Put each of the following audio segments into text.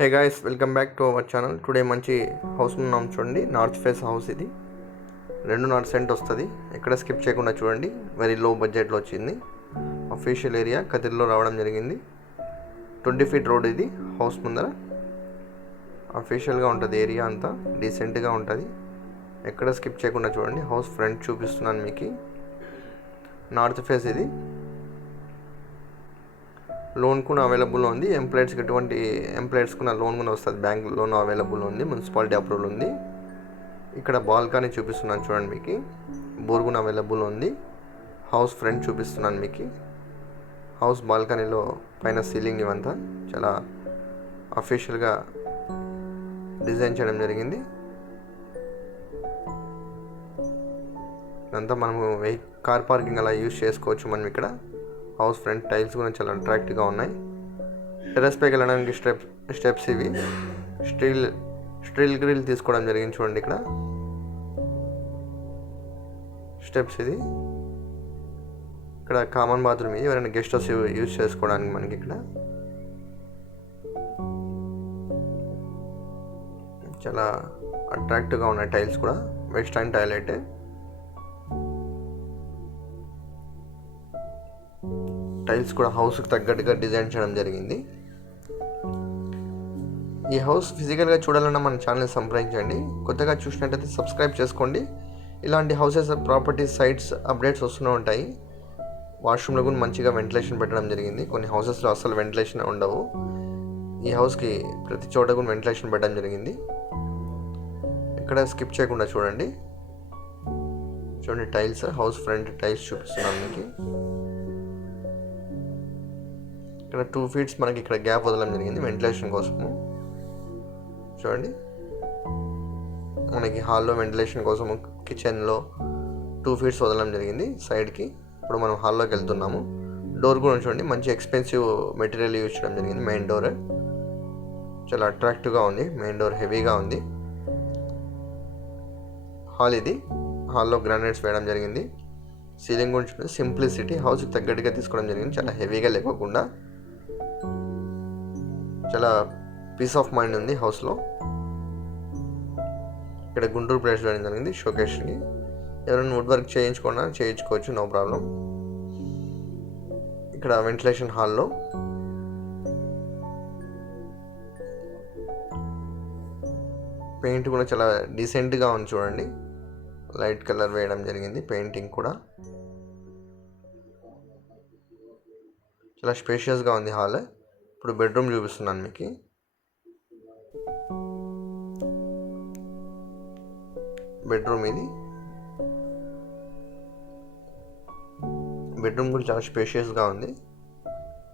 Hey guys, welcome back to our channel. Today మంచి house ఉన్నాం చూడండి. నార్త్ ఫేస్ హౌస్ ఇది. 2.5 సెంట్ వస్తుంది. ఎక్కడ స్కిప్ చేయకుండా చూడండి. వెరీ లో బడ్జెట్లో వచ్చింది. అఫీషియల్ ఏరియా కదిర్లో రావడం జరిగింది. 20 ఫీట్ రోడ్ ఇది. హౌస్ ముందర అఫీషియల్గా ఉంటుంది. ఏరియా అంతా డీసెంట్గా ఉంటుంది. ఎక్కడ స్కిప్ చేయకుండా చూడండి. హౌస్ ఫ్రంట్ చూపిస్తున్నాను మీకు. నార్త్ ఫేస్ ఇది. లోన్ కూడా అవైలబుల్ ఉంది. ఎంప్లాయీస్కి ఎటువంటి ఎంప్లాయీస్ కూడా లోన్ కూడా వస్తుంది. బ్యాంక్ లోన్ అవైలబుల్ ఉంది. మున్సిపాలిటీ అప్రూవల్ ఉంది. ఇక్కడ బాల్కనీ చూపిస్తున్నాను చూడండి మీకు. బోర్ కూడా అవైలబుల్ ఉంది. హౌస్ ఫ్రంట్ చూపిస్తున్నాను మీకు. హౌస్ బాల్కనీలో పైన సీలింగ్ ఇవంతా చాలా అఫీషియల్గా డిజైన్ చేయడం జరిగింది. ఇదంతా మనము కార్ పార్కింగ్ అలా యూజ్ చేసుకోవచ్చు. మనం ఇక్కడ హౌస్ ఫ్రంట్ టైల్స్ కూడా చాలా అట్రాక్టివ్గా ఉన్నాయి. టెర్రస్ పైకి వెళ్ళడానికి స్టెప్స్ ఇవి. స్టీల్ గ్రిల్ తీసుకోవడం జరిగింది చూడండి. ఇక్కడ స్టెప్స్ ఇది. ఇక్కడ కామన్ బాత్రూమ్ ఇది. ఎవరైనా గెస్ట్ హౌస్ యూజ్ చేసుకోవడానికి మనకి ఇక్కడ చాలా అట్రాక్టివ్గా ఉన్నాయి టైల్స్ కూడా. Western toilet. టైల్స్ కూడా హౌస్కి తగ్గట్టుగా డిజైన్ చేయడం జరిగింది. ఈ హౌస్ ఫిజికల్గా చూడాలన్నా మన ఛానల్ సంప్రదించండి. కొత్తగా చూసినట్టయితే సబ్స్క్రైబ్ చేసుకోండి. ఇలాంటి హౌసెస్ ప్రాపర్టీ సైట్స్ అప్డేట్స్ వస్తూనే ఉంటాయి. వాష్రూమ్లో కూడా మంచిగా వెంటిలేషన్ పెట్టడం జరిగింది. కొన్ని హౌసెస్లో అసలు వెంటిలేషన్ ఉండవు. ఈ హౌస్కి ప్రతి చోట కూడా వెంటిలేషన్ పెట్టడం జరిగింది. ఇక్కడ స్కిప్ చేయకుండా చూడండి. టైల్స్, హౌస్ ఫ్రంట్ టైల్స్ చూపిస్తున్నాను మీకు. ఇక్కడ 2 ఫీట్స్ మనకి ఇక్కడ గ్యాప్ వదలడం జరిగింది వెంటిలేషన్ కోసము. చూడండి, మనకి హాల్లో వెంటిలేషన్ కోసం కిచెన్లో 2 ఫీట్స్ వదలడం జరిగింది సైడ్కి. ఇప్పుడు మనం హాల్లోకి వెళ్తున్నాము. డోర్ కూడా చూడండి, మంచి ఎక్స్పెన్సివ్ మెటీరియల్ యూజ్ చేయడం జరిగింది. మెయిన్ డోర్ చాలా అట్రాక్టివ్గా ఉంది. మెయిన్ డోర్ హెవీగా ఉంది. హాల్ ఇది. హాల్లో గ్రానైట్స్ వేయడం జరిగింది. సీలింగ్ కూడా చూడండి, సింప్లిసిటీ. హౌస్కి తగ్గట్టుగా తీసుకోవడం జరిగింది. చాలా హెవీగా లేకోకుండా చాలా పీస్ ఆఫ్ మైండ్ ఉంది హౌస్లో. ఇక్కడ గుంటూరు ప్లేస్ వేయడం జరిగింది షోకేస్కి. ఎవరైనా వుడ్ వర్క్ చేయించుకోవచ్చు, నో ప్రాబ్లం. ఇక్కడ వెంటిలేషన్ హాల్లో పెయింట్ కూడా చాలా డీసెంట్గా ఉంది చూడండి. లైట్ కలర్ వేయడం జరిగింది. పెయింటింగ్ కూడా చాలా స్పేషియస్గా ఉంది హాల్. ఇప్పుడు బెడ్రూమ్ చూపిస్తున్నాను మీకు. బెడ్రూమ్ ఇది. బెడ్రూమ్ కూడా చాలా స్పేషియస్గా ఉంది.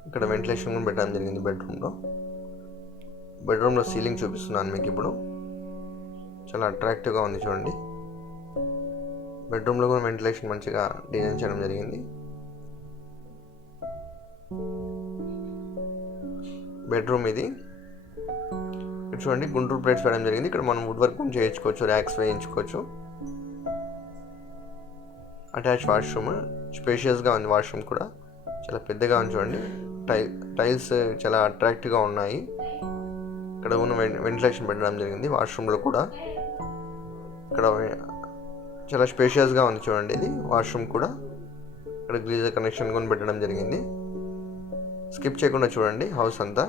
ఇక్కడ వెంటిలేషన్ కూడా పెట్టడం జరిగింది బెడ్రూమ్లో సీలింగ్ చూపిస్తున్నాను మీకు. ఇప్పుడు చాలా అట్రాక్టివ్గా ఉంది చూడండి. బెడ్రూమ్లో కూడా వెంటిలేషన్ మంచిగా డిజైన్ చేయడం జరిగింది. బెడ్రూమ్ ఇది. ఇక్కడ చూడండి, గుంటూరు ప్లేట్స్ వేయడం జరిగింది. ఇక్కడ మనం వుడ్ వర్క్ చేయించుకోవచ్చు, ర్యాక్స్ వేయించుకోవచ్చు. Attach washroom. స్పేషియస్గా ఉంది వాష్రూమ్ కూడా. చాలా పెద్దగా ఉంది చూడండి. టైల్స్ చాలా అట్రాక్టివ్గా ఉన్నాయి. ఇక్కడ ఉన్న వెంటిలేషన్ పెట్టడం జరిగింది వాష్రూమ్లో కూడా. ఇక్కడ చాలా స్పేషియస్గా ఉంది చూడండి. ఇది వాష్రూమ్ కూడా. ఇక్కడ గ్రీజర్ కనెక్షన్ కూడా పెట్టడం జరిగింది. స్కిప్ చేయకుండా చూడండి. హౌస్ అంతా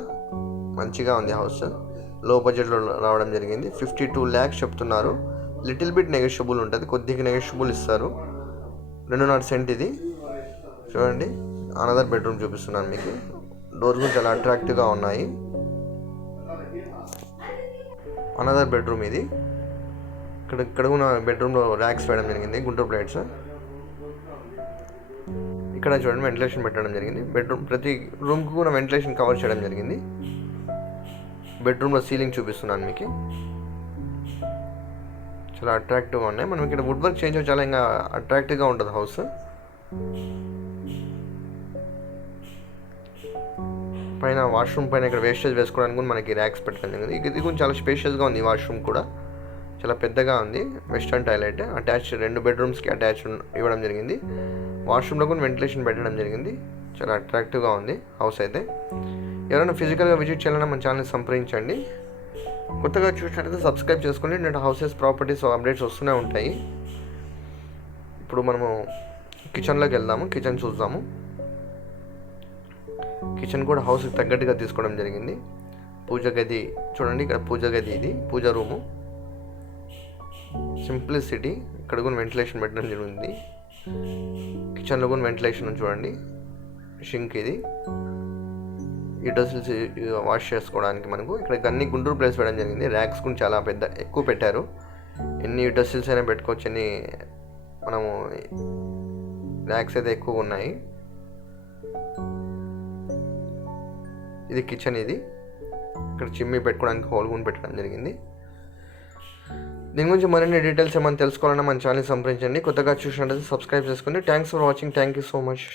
మంచిగా ఉంది. హౌస్ లో బడ్జెట్లో రావడం జరిగింది. 52 lakhs చెప్తున్నారు. లిటిల్ బిట్ నెగోషియబుల్ ఉంటుంది, కొద్దిగా నెగోషియబుల్ ఇస్తారు. 2.5 సెంట్ ఇది. చూడండి, అనదర్ బెడ్రూమ్ చూపిస్తున్నాను మీకు. డోర్స్ కూడా చాలా అట్రాక్టివ్గా ఉన్నాయి. అనదర్ బెడ్రూమ్ ఇది. ఇక్కడ కూడా బెడ్రూమ్లో ర్యాక్స్ వేయడం జరిగింది, గుంటూరు ప్లేట్స్. ఇక్కడ చూడండి, వెంటిలేషన్ పెట్టడం జరిగింది. బెడ్రూమ్ ప్రతి రూమ్కి కూడా వెంటిలేషన్ కవర్ చేయడం జరిగింది. బెడ్రూమ్లో సీలింగ్ చూపిస్తున్నాను మీకు. చాలా అట్రాక్టివ్గా ఉన్నాయి. మనం ఇక్కడ వుడ్ వర్క్ చేయించడం చాలా ఇంకా అట్రాక్టివ్గా ఉంటుంది హౌస్. పైన వాష్రూమ్ పైన ఇక్కడ వేస్టేజ్ వేసుకోవడానికి కూడా మనకి ర్యాక్స్ పెట్టడం జరిగింది. ఇది కూడా చాలా స్పేషియస్గా ఉంది. వాష్రూమ్ కూడా చాలా పెద్దగా ఉంది. వెస్టర్న్ టాయిలెట్ అటాచ్ 2 బెడ్రూమ్స్కి అటాచ్ ఇవ్వడం జరిగింది. వాష్రూమ్లో కూడా వెంటిలేషన్ పెట్టడం జరిగింది. చాలా అట్రాక్టివ్గా ఉంది హౌస్ అయితే. ఎవరైనా ఫిజికల్గా విజిట్ చేయాలన్నా మన ఛానల్ని సంప్రదించండి. కొత్తగా చూసినట్లయితే సబ్స్క్రైబ్ చేసుకోండి. నేను హౌసెస్ ప్రాపర్టీస్ అప్డేట్స్ వస్తూనే ఉంటాయి. ఇప్పుడు మనము కిచెన్లోకి వెళ్దాము, కిచెన్ చూద్దాము. కిచెన్ కూడా హౌస్కి తగ్గట్టుగా తీసుకోవడం జరిగింది. పూజ గది చూడండి, ఇక్కడ పూజ గది, ఇది పూజ రూము. సింప్లిసిటీ. ఇక్కడ కూడా వెంటిలేషన్ పెట్టడం జరిగింది. కిచెన్లో కూడా వెంటిలేషన్ చూడండి. షింక్ ఇది, యూటెన్సిల్స్ వాష్ చేసుకోవడానికి మనకు ఇక్కడ అన్ని గుంటూరు ప్లేస్ పెట్టడం జరిగింది. ర్యాక్స్ కూడా చాలా ఎక్కువ పెట్టారు. ఎన్ని యూటెన్సిల్స్ అయినా పెట్టుకోవచ్చు, ఎన్ని మనము ర్యాక్స్ అయితే ఎక్కువ ఉన్నాయి. ఇది కిచెన్. ఇది ఇక్కడ చిమ్మి పెట్టుకోవడానికి హోల్ కూడా పెట్టడం జరిగింది. దీని గురించి మరిన్ని డీటెయిల్స్ ఏమైనా తెలుసుకోవాలన్నా మన ఛానల్ సంప్రదించండి. కొత్తగా చూసినట్లయితే సబ్స్క్రైబ్ చేసుకోండి. Thanks for watching. Thank you so much.